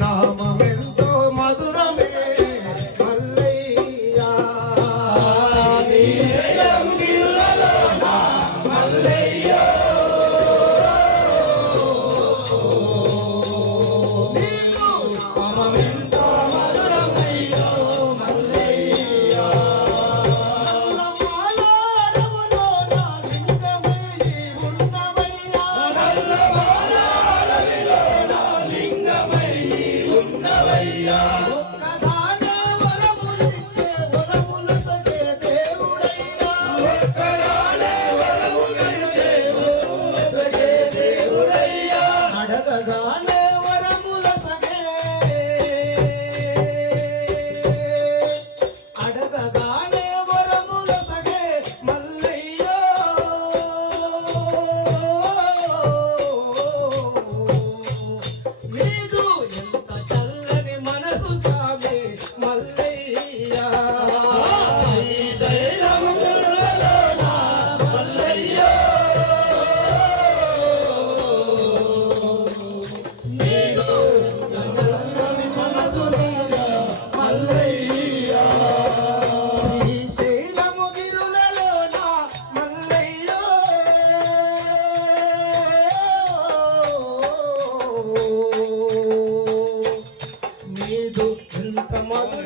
నామమెంతో మధురమే. మల్లయ్యా దేవుడయ్యా అడగగానే వరముల సగే అడగగానే mother.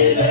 happiness.